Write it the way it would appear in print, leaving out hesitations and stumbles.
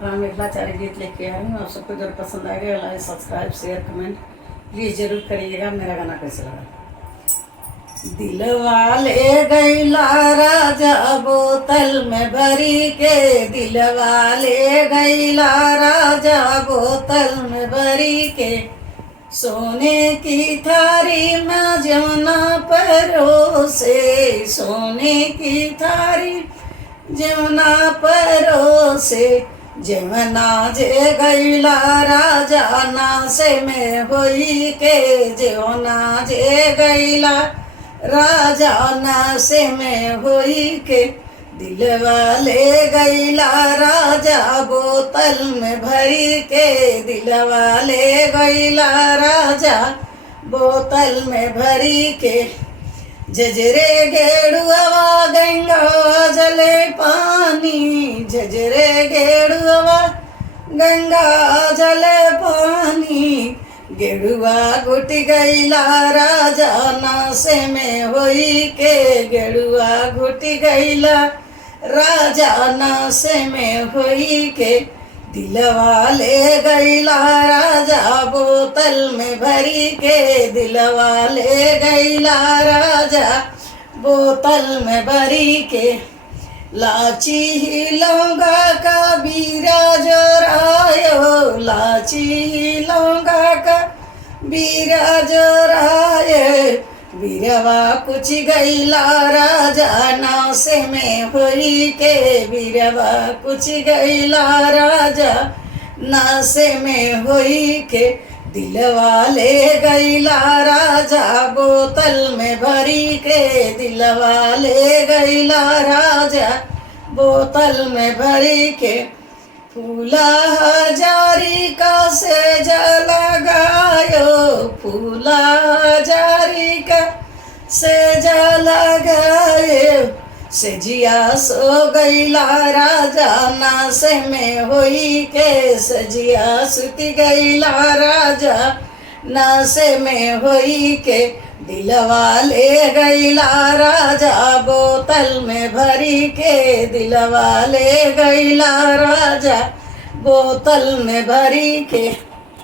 राम मिथिलाचार्य गीत लेके आई हूँ। आप सबको जरूर पसंद आएगा। लाइक, सब्सक्राइब, शेयर, कमेंट प्लीज़ जरूर करिएगा। मेरा गाना कैसे लगा? दिल वाले गैला राजा बोतल में भरी के, दिल वाले गैला राजा बोतल में भरी के, सोने की थारी में जमुना परोसे, सोने की थारी जमुना परोसे, जमुना जे गैला राजा नासे में होई के, जमुना जे गैला राजा नासे में होई के, दिल वाले गैला राजा बोतल में भरी के, दिल वाले गैला राजा बोतल में भरी के, झजरे गेड़ुआ गंगा जले पानी, झजरे गेड़ुआ गंगा जले पानी, गेड़ुआ घुट गैला राजा नासे में होई के, गेड़ुआ घुट गैला राजा नासे में होई के, दिल वाले गैला राजा बोतल में भरी के, दिल वाले गैला राजा बोतल में भरी के, लाची ही लौंगा का बीरा जोरायो, लाची ही लौंगा का बीरा जोराये, बीरवा कुछ गैला राजा नासे में होई के, बीरवा कुछ गैला राजा नासे में होई के, दिल वाले गैला राजा बोतल में भरी के, दिल वाले गैला राजा बोतल में भरी के, फूला हजारी का सेज लगायो, फूला हजारी का सेज लगायो, सजिया सो गैला राजा नासे में होई के, सजिया सुति गैला राजा नासे में होई के, दिल वाले गैला राजा बोतल में भरी के, दिल वाले गैला राजा बोतल में भरी के।